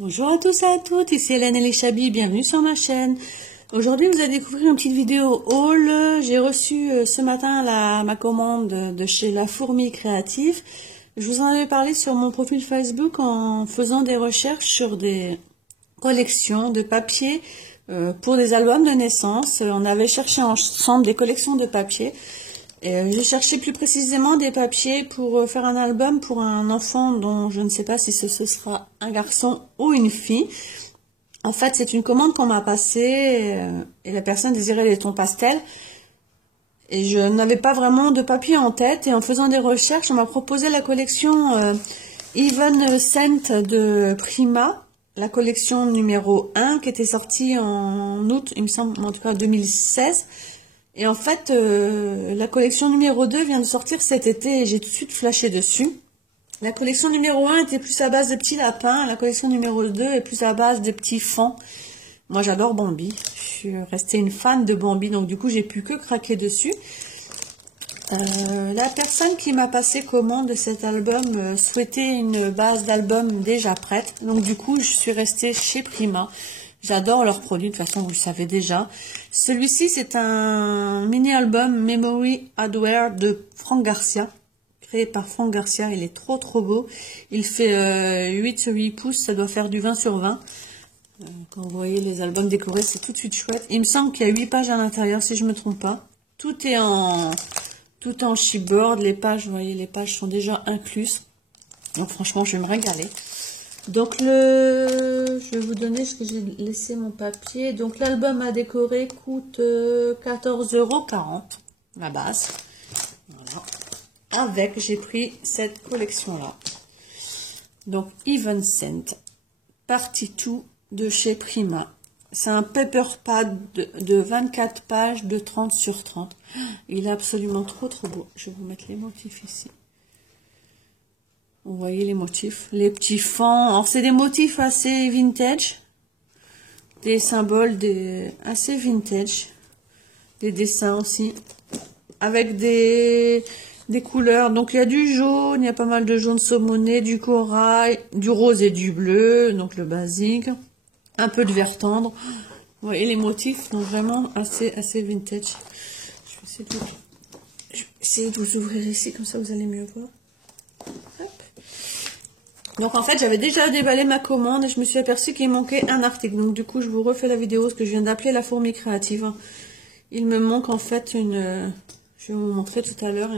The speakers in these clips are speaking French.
Bonjour à tous et à toutes, ici Hélène Elishabi, bienvenue sur ma chaîne. Aujourd'hui vous allez découvrir une petite vidéo haul. J'ai reçu ce matin ma commande de chez La Fourmi Créative. Je vous en avais parlé sur mon profil Facebook en faisant des recherches sur des collections de papier pour des albums de naissance. On avait cherché ensemble des collections de papier. J'ai cherché plus précisément des papiers pour faire un album pour un enfant dont je ne sais pas si ce sera un garçon ou une fille. En fait, c'est une commande qu'on m'a passée et la personne désirait les tons pastels. Et je n'avais pas vraiment de papier en tête. Et en faisant des recherches, on m'a proposé la collection Even Scent de Prima. La collection numéro 1 qui était sortie en août, il me semble, en tout cas 2016. Et en fait, la collection numéro 2 vient de sortir cet été et j'ai tout de suite flashé dessus. La collection numéro 1 était plus à base de petits lapins, la collection numéro 2 est plus à base de petits fans. Moi j'adore Bambi, je suis restée une fan de Bambi, donc du coup j'ai pu que craquer dessus. La personne qui m'a passé commande de cet album souhaitait une base d'album déjà prête, donc du coup je suis restée chez Prima. J'adore leurs produits, de toute façon vous le savez déjà. Celui-ci c'est un mini-album Memory Hardware de Franck Garcia, créé par Franck Garcia, il est trop beau. Il fait 8 sur 8 pouces, ça doit faire du 20 sur 20. Quand vous voyez les albums décorés, c'est tout de suite chouette. Il me semble qu'il y a 8 pages à l'intérieur, si je me trompe pas. Tout est en chipboard, les pages, vous voyez, les pages sont déjà incluses. Donc franchement, je vais me régaler. Donc je vais vous donner ce que j'ai laissé mon papier. Donc l'album à décorer coûte 14,40 € la base. Voilà. Avec, j'ai pris cette collection là. Donc Even Scent, partie 2 de chez Prima. C'est un paper pad de 24 pages de 30 sur 30. Il est absolument trop beau. Je vais vous mettre les motifs ici. Vous voyez les motifs, les petits fans. Alors c'est des motifs assez vintage, des symboles assez vintage, des dessins aussi, avec des couleurs. Donc il y a du jaune, il y a pas mal de jaune saumoné, du corail, du rose et du bleu, donc le basique, un peu de vert tendre. Vous voyez les motifs sont vraiment assez vintage. Je vais essayer de vous ouvrir ici, comme ça vous allez mieux voir. Hop. Donc en fait j'avais déjà déballé ma commande et je me suis aperçue qu'il manquait un article. Donc du coup je vous refais la vidéo, ce que je viens d'appeler La Fourmi Créative. Il me manque en fait je vais vous montrer tout à l'heure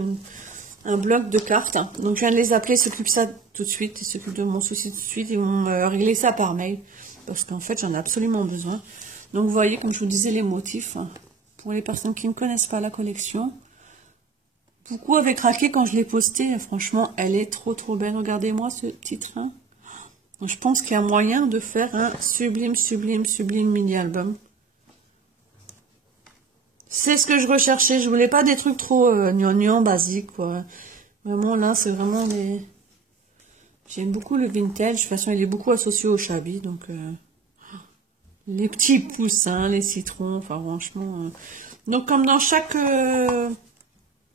un bloc de cartes. Donc je viens de les appeler, ils s'occupent ça tout de suite, ils s'occupent de mon souci tout de suite, ils vont me régler ça par mail. Parce qu'en fait j'en ai absolument besoin. Donc vous voyez, comme je vous disais, les motifs. Pour les personnes qui ne connaissent pas la collection. Beaucoup avaient craqué quand je l'ai postée. Franchement, elle est trop belle. Regardez-moi ce petit train. Je pense qu'il y a moyen de faire un sublime mini-album. C'est ce que je recherchais. Je voulais pas des trucs trop gnangnan, basiques, quoi. Vraiment, là, c'est vraiment des... J'aime beaucoup le vintage. De toute façon, il est beaucoup associé au shabby. Donc, les petits poussins, les citrons. Enfin, franchement... Donc, comme dans chaque...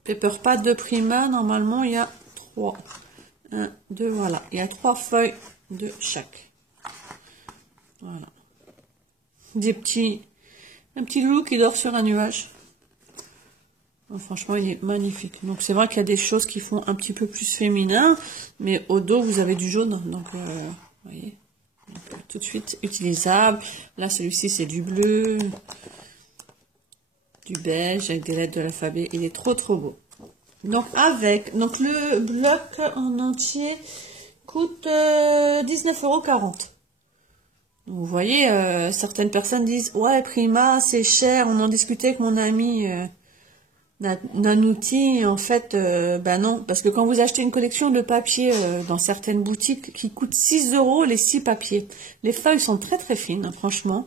paper pad de Prima, normalement il y a 3. 1, 2, voilà. Il y a 3 feuilles de chaque. Voilà. Un petit loup qui dort sur un nuage. Donc, franchement, il est magnifique. Donc c'est vrai qu'il y a des choses qui font un petit peu plus féminin, mais au dos vous avez du jaune. Donc vous voyez. Donc, tout de suite utilisable. Là celui-ci c'est du bleu. Du beige avec des lettres de l'alphabet, il est trop beau. Donc le bloc en entier coûte 19,40 €. Vous voyez, certaines personnes disent ouais Prima c'est cher, on en discutait avec mon ami Nanouti. En fait bah non, parce que quand vous achetez une collection de papier dans certaines boutiques qui coûte 6 € les 6 papiers, les feuilles sont très fines, hein, franchement.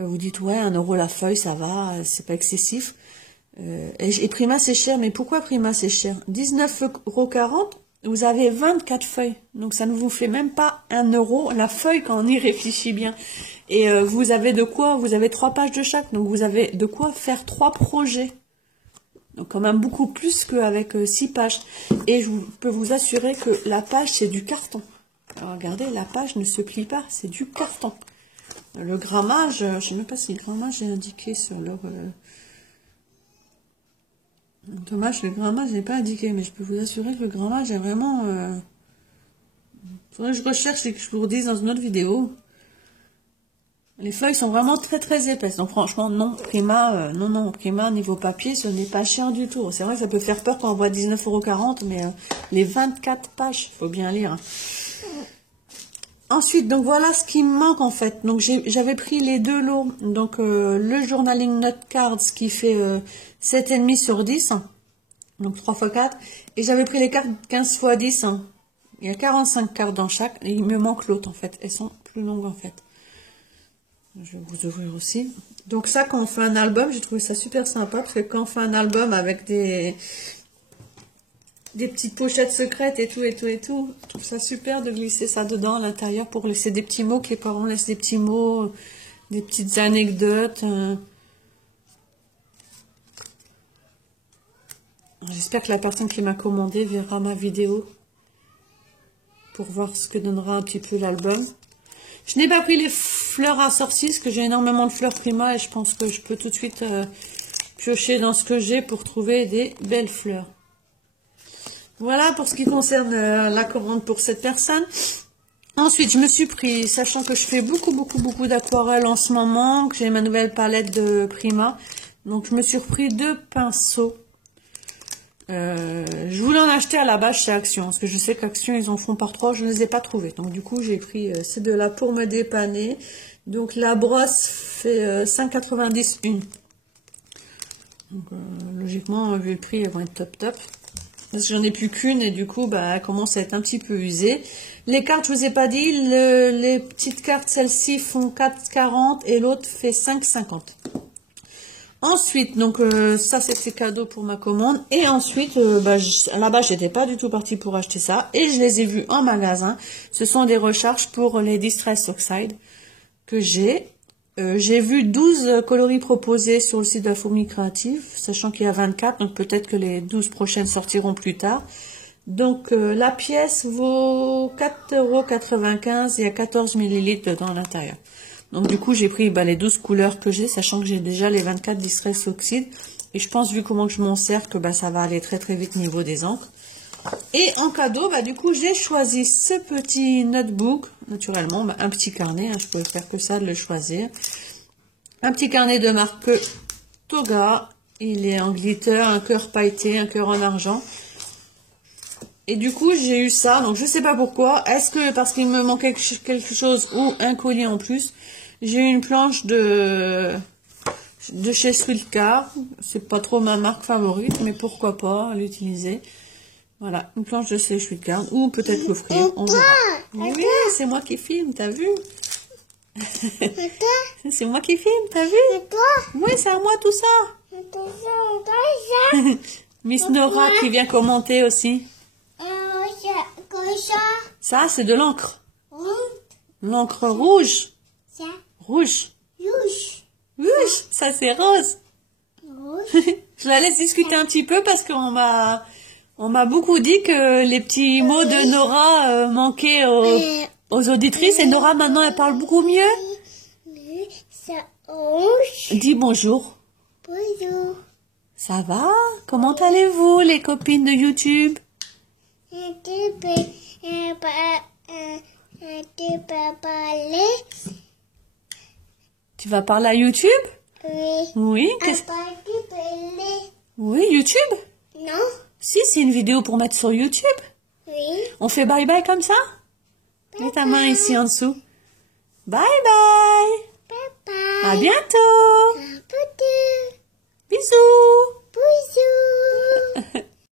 Vous dites, ouais, 1 € la feuille, ça va, c'est pas excessif. Et Prima, c'est cher. Mais pourquoi Prima, c'est cher? 19,40 €, vous avez 24 feuilles. Donc, ça ne vous fait même pas 1 € la feuille quand on y réfléchit bien. Et vous avez de quoi? Vous avez 3 pages de chaque. Donc, vous avez de quoi faire 3 projets. Donc, quand même beaucoup plus qu'avec 6 pages. Et je peux vous assurer que la page, c'est du carton. Alors, regardez, la page ne se plie pas, c'est du carton. Le grammage, je ne sais même pas si le grammage est indiqué sur leur... Dommage, le grammage n'est pas indiqué, mais je peux vous assurer que le grammage est vraiment... Faudrait que je recherche et que je vous redise dans une autre vidéo. Les feuilles sont vraiment très très épaisses. Donc franchement, non, Prima, non, Prima, niveau papier, ce n'est pas cher du tout. C'est vrai que ça peut faire peur quand on voit 19,40 €, mais les 24 pages, il faut bien lire. Ensuite, donc voilà ce qui me manque en fait. Donc j'avais pris les deux lots. Donc le Journaling Note Cards qui fait 7,5 sur 10. Donc 3 x 4. Et j'avais pris les cartes 15 x 10. Il y a 45 cartes dans chaque. Et il me manque l'autre en fait. Elles sont plus longues en fait. Je vais vous ouvrir aussi. Donc ça, quand on fait un album, j'ai trouvé ça super sympa. Parce que quand on fait un album avec des petites pochettes secrètes et tout, je trouve ça super de glisser ça dedans à l'intérieur pour laisser des petits mots, que les parents laissent des petits mots, des petites anecdotes. J'espère que la personne qui m'a commandé verra ma vidéo pour voir ce que donnera un petit peu l'album. Je n'ai pas pris les fleurs assorties parce que j'ai énormément de fleurs Prima et je pense que je peux tout de suite piocher dans ce que j'ai pour trouver des belles fleurs. Voilà pour ce qui concerne la commande pour cette personne. Ensuite, je me suis pris, sachant que je fais beaucoup d'aquarelle en ce moment, que j'ai ma nouvelle palette de Prima. Donc, je me suis repris 2 pinceaux. Je voulais en acheter à la base chez Action, parce que je sais qu'Action, ils en font par 3, je ne les ai pas trouvés. Donc, du coup, j'ai pris ces deux-là pour me dépanner. Donc, la brosse fait 5,90 une. Donc, logiquement, vu le prix, elles vont être top. Parce que j'en ai plus qu'une et du coup, bah, elle commence à être un petit peu usée. Les cartes, je vous ai pas dit, les petites cartes, celles-ci font 4,40 et l'autre fait 5,50. Ensuite, donc ça c'était cadeau pour ma commande. Et ensuite, là-bas, j'étais pas du tout partie pour acheter ça. Et je les ai vus en magasin. Ce sont des recharges pour les Distress Oxide que j'ai. J'ai vu 12 coloris proposés sur le site de la Fourmi Créative, sachant qu'il y a 24, donc peut-être que les 12 prochaines sortiront plus tard. Donc la pièce vaut 4,95 €, il y a 14 ml dedans à l'intérieur. Donc du coup j'ai pris les 12 couleurs que j'ai, sachant que j'ai déjà les 24 Distress Oxide. Et je pense, vu comment je m'en sers, que ça va aller très vite niveau des encres. Et en cadeau, du coup, j'ai choisi ce petit notebook. Naturellement, un petit carnet. Je pouvais faire que ça de le choisir. Un petit carnet de marque Toga. Il est en glitter, un cœur pailleté, un cœur en argent. Et du coup, j'ai eu ça. Donc, je sais pas pourquoi. Est-ce que parce qu'il me manquait quelque chose ou un collier en plus? J'ai eu une planche de chez Sweetcard. C'est pas trop ma marque favorite, mais pourquoi pas l'utiliser. Voilà, une planche de chez Sweetcard, ou peut-être l'offrir, on verra. Oui, c'est moi qui filme, t'as vu? C'est moi qui filme, t'as vu? Oui, c'est à moi tout ça. Miss Nora qui vient commenter aussi. Ça, c'est de l'encre. L'encre rouge. Rouge. Rouge, ça c'est rose. Je la laisse discuter un petit peu parce qu'on m'a beaucoup dit que les petits mots de Nora manquaient aux auditrices. Et Nora, maintenant, elle parle beaucoup mieux. Dis bonjour. Bonjour. Ça va? Comment allez-vous, les copines de YouTube? Tu vas parler à YouTube? Oui. Oui. Oui, YouTube? Non. Si, c'est une vidéo pour mettre sur YouTube. Oui. On fait bye bye comme ça? Mets ta main ici en dessous. Bye bye. Bye bye. À bientôt.